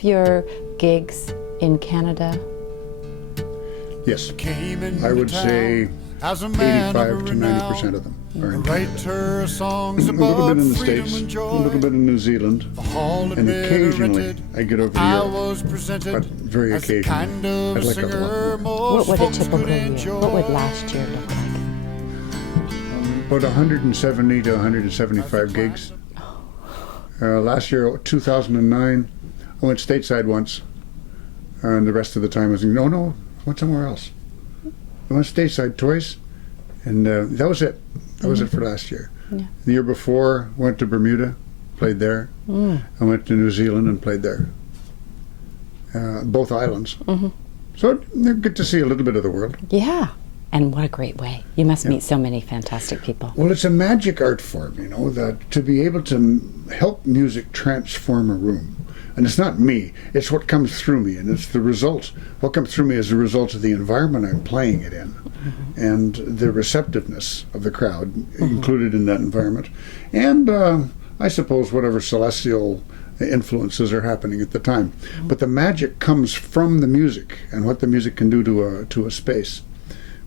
Your gigs in Canada? Yes, I would say 85 to 90% of them are in Canada. A little bit in the States, a little bit in New Zealand, and occasionally I get over to Europe, but very occasionally. I'd like a lot more. What would a typical year, what would last year look like? About 170 to 175 gigs. Last year, 2009, I went stateside once, and the rest of the time I was thinking, no, I went somewhere else. I went stateside twice, and that was it. That was it for last year. Yeah. The year before, went to Bermuda, played there. I went to New Zealand and played there. Both islands. So you get to see a little bit of the world. Yeah. And what a great way. You must meet so many fantastic people. Well, it's a magic art form, you know, that to be able to help music transform a room. And it's not me, it's what comes through me, and it's the result. What comes through me is the result of the environment I'm playing it in, and the receptiveness of the crowd included in that environment. And I suppose whatever celestial influences are happening at the time. But the magic comes from the music and what the music can do to a space,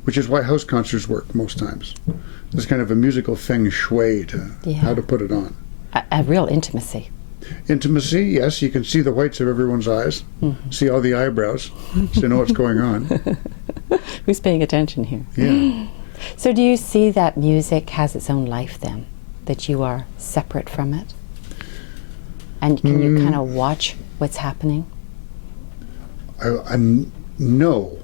which is why house concerts work most times. There's kind of a musical feng shui to how to put it on. A real intimacy. Intimacy, yes. You can see the whites of everyone's eyes, see all the eyebrows, so you know what's going on. Who's paying attention here? Yeah. So do you see that music has its own life then? That you are separate from it? And can you kind of watch what's happening? No.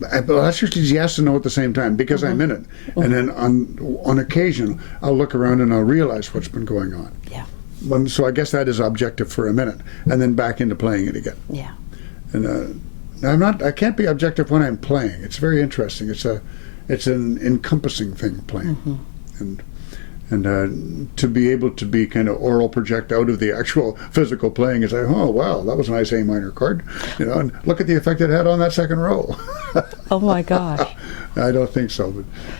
Well, that's usually yes and no at the same time, because I'm in it. And then on occasion, I'll look around and I'll realize what's been going on. Yeah. So I guess that is objective for a minute, and then back into playing it again. Yeah. And I can't be objective when I'm playing. It's very interesting. It's an encompassing thing, playing. And to be able to be kind of oral project out of the actual physical playing is like, oh wow, that was a nice A minor chord, you know, and look at the effect it had on that second row. Oh my gosh. I don't think so,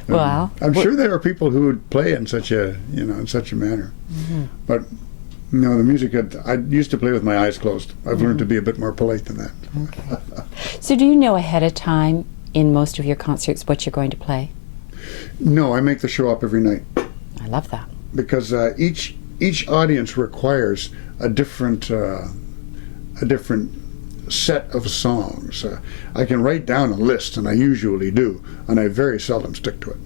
but wow. I'm sure there are people who would play in such a manner. But you know, the music I used to play with my eyes closed. I've learned to be a bit more polite than that. Okay. So do you know ahead of time in most of your concerts what you're going to play? No, I make the show up every night. I love that. Because each audience requires a different set of songs. I can write down a list, and I usually do, and I very seldom stick to it.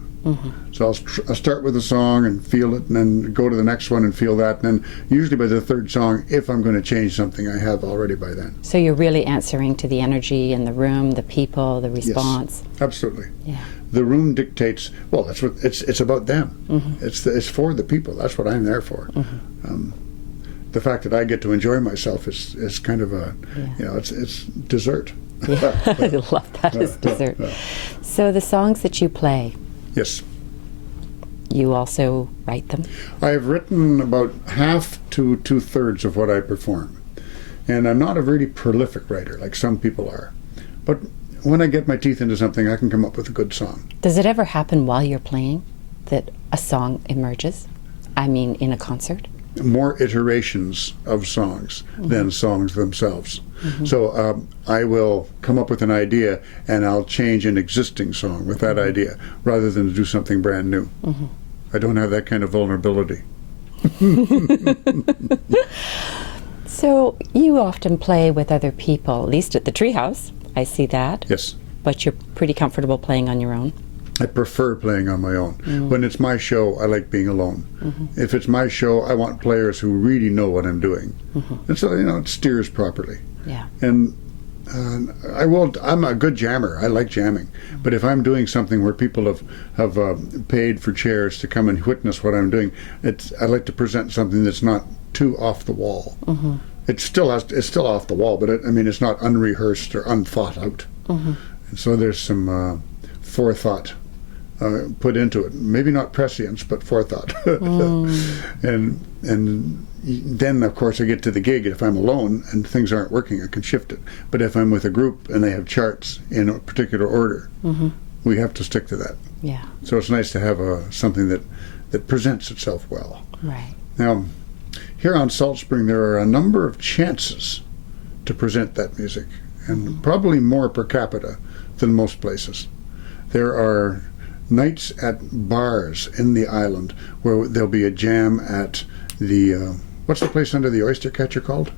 So I'll start with a song and feel it, and then go to the next one and feel that, and then usually by the third song, if I'm going to change something, I have already by then. So you're really answering to the energy in the room, the people, the response. Yes, absolutely. Yeah. The room dictates. Well, that's what it's about them. It's for the people. That's what I'm there for. The fact that I get to enjoy myself is kind of a, you know, it's dessert. Yeah, I love that as dessert. So the songs that you play. Yes. You also write them? I've written about half to 2/3 of what I perform. And I'm not a really prolific writer like some people are. But when I get my teeth into something, I can come up with a good song. Does it ever happen while you're playing that a song emerges? I mean, in a concert? More iterations of songs than songs themselves. So I will come up with an idea and I'll change an existing song with that idea rather than do something brand new. I don't have that kind of vulnerability. So you often play with other people, at least at the Treehouse. I see that. Yes. But you're pretty comfortable playing on your own? I prefer playing on my own. When it's my show, I like being alone. If it's my show, I want players who really know what I'm doing. And so, you know, it steers properly. Yeah. And I'm a good jammer. I like jamming. But if I'm doing something where people have paid for chairs to come and witness what I'm doing, I like to present something that's not too off the wall. It's still off the wall, but it's not unrehearsed or unthought out. And so there's some forethought put into it. Maybe not prescience, but forethought. And then, of course, I get to the gig. If I'm alone and things aren't working, I can shift it. But if I'm with a group and they have charts in a particular order, we have to stick to that. Yeah. So it's nice to have something that presents itself well. Right. Now, here on Salt Spring, there are a number of chances to present that music, and probably more per capita than most places. There are nights at bars in the island where there'll be a jam at the, what's the place under the oyster catcher called?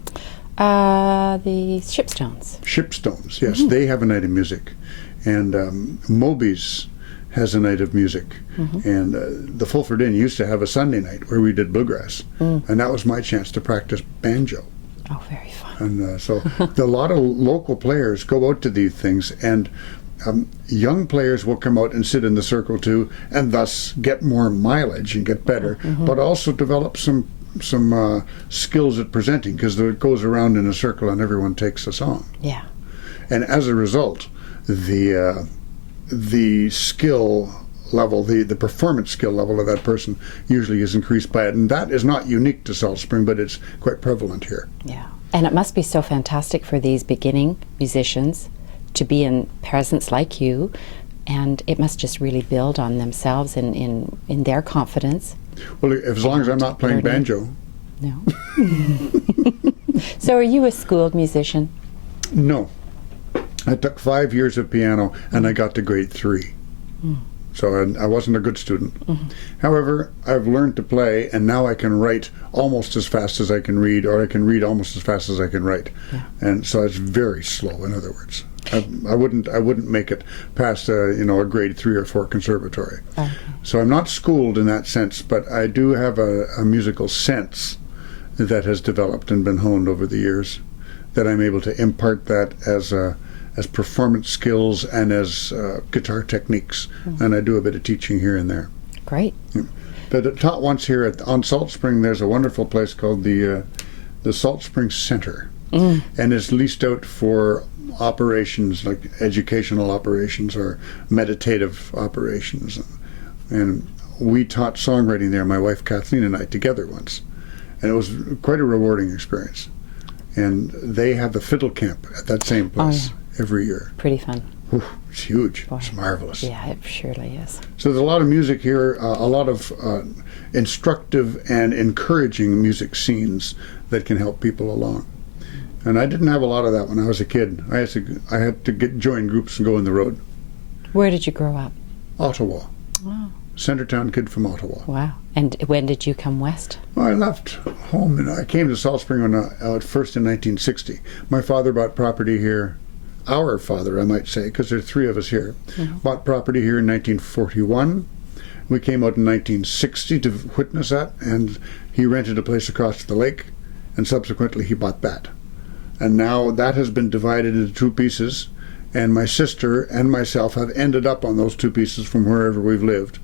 The Shipstones. Shipstones, yes. They have a night of music. And Moby's has a night of music. And the Fulford Inn used to have a Sunday night where we did bluegrass. And that was my chance to practice banjo. Oh, very fun. And so a lot of local players go out to these things, and young players will come out and sit in the circle too, and thus get more mileage and get better, but also develop some skills at presenting, because it goes around in a circle and everyone takes a song. Yeah. And as a result, the skill level, the performance skill level of that person usually is increased by it. And that is not unique to Salt Spring, but it's quite prevalent here. Yeah. And it must be so fantastic for these beginning musicians to be in presence like you, and it must just really build on themselves and in their confidence. Well, as long as I'm not playing banjo. No. So are you a schooled musician? No. I took 5 years of piano, and I got to grade 3. So I wasn't a good student. However, I've learned to play, and now I can write almost as fast as I can read, or I can read almost as fast as I can write. Yeah. And so it's very slow, in other words. I wouldn't make it past a grade 3 or 4 conservatory. Okay. So I'm not schooled in that sense, but I do have a musical sense that has developed and been honed over the years, that I'm able to impart that as performance skills and as guitar techniques. And I do a bit of teaching here and there. Great. Yeah. But I taught once here on Salt Spring. There's a wonderful place called the Salt Spring Center, and it's leased out for operations like educational operations or meditative operations. And we taught songwriting there, my wife Kathleen and I, together once, and it was quite a rewarding experience. And they have the fiddle camp at that same place every year. Pretty fun. Whew, it's huge. Boy. It's marvelous. Yeah, it surely is. So there's a lot of music here, a lot of instructive and encouraging music scenes that can help people along. And I didn't have a lot of that when I was a kid. I had to join groups and go on the road. Where did you grow up? Ottawa. Oh. Centertown kid from Ottawa. Wow. And when did you come west? Well, I left home and I came to Salt Spring first in 1960. My father bought property here. Our father, I might say, because there are 3 of us here, bought property here in 1941. We came out in 1960 to witness that, and he rented a place across the lake, and subsequently he bought that. And now that has been divided into 2 pieces, and my sister and myself have ended up on those 2 pieces from wherever we've lived,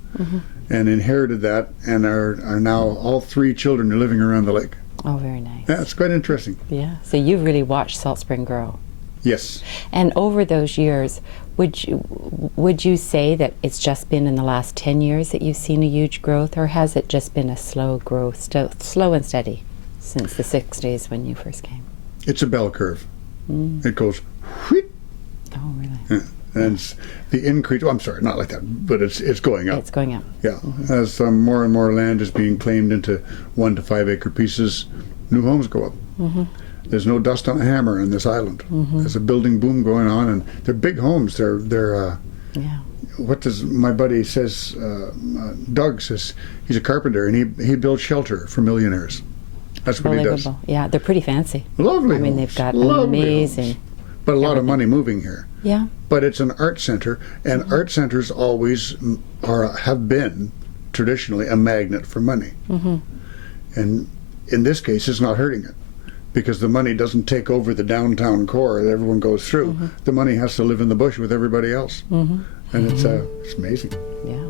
and inherited that, and are now all 3 children are living around the lake. Oh, very nice. Yeah, it's quite interesting. Yeah. So you've really watched Salt Spring grow. Yes. And over those years, would you say that it's just been in the last 10 years that you've seen a huge growth, or has it just been a slow growth, slow and steady since the 60s when you first came? It's a bell curve. It goes wheat. Oh, really? Yeah. And it's the increase, I'm sorry, not like that, but it's going up. It's going up. Yeah. As more and more land is being claimed into 1 to 5 acre pieces, new homes go up. There's no dust on a hammer in this island. There's a building boom going on, and they're big homes. They're what does my buddy says? Doug says he's a carpenter, and he builds shelter for millionaires. That's what he does. Yeah, they're pretty fancy. Lovely. I mean, homes. they've got Lovely amazing. homes. But a lot of money moving here. Yeah. But it's an art center, and art centers always have been traditionally a magnet for money. And in this case, it's not hurting it, because the money doesn't take over the downtown core that everyone goes through. The money has to live in the bush with everybody else. And it's amazing. Yeah.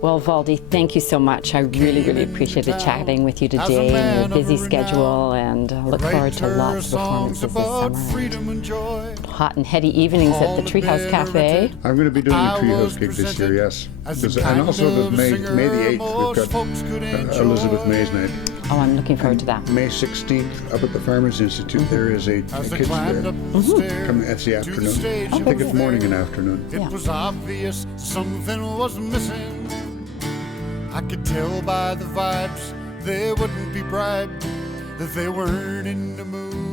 Well, Valdy, thank you so much. I really, really appreciated chatting with you today in your busy schedule, and look forward to lots of performances this summer. And hot and heady evenings at the Treehouse Cafe. I'm going to be doing a Treehouse gig this year, yes. And also May the 8th, we've got Elizabeth May's night. Oh, I'm looking forward to that. May 16th, up at the Farmers Institute, there is a kids fair. It's the afternoon. I think it's morning and afternoon. Yeah. It was obvious something was missing. I could tell by the vibes they wouldn't be bribed, that they weren't in the mood.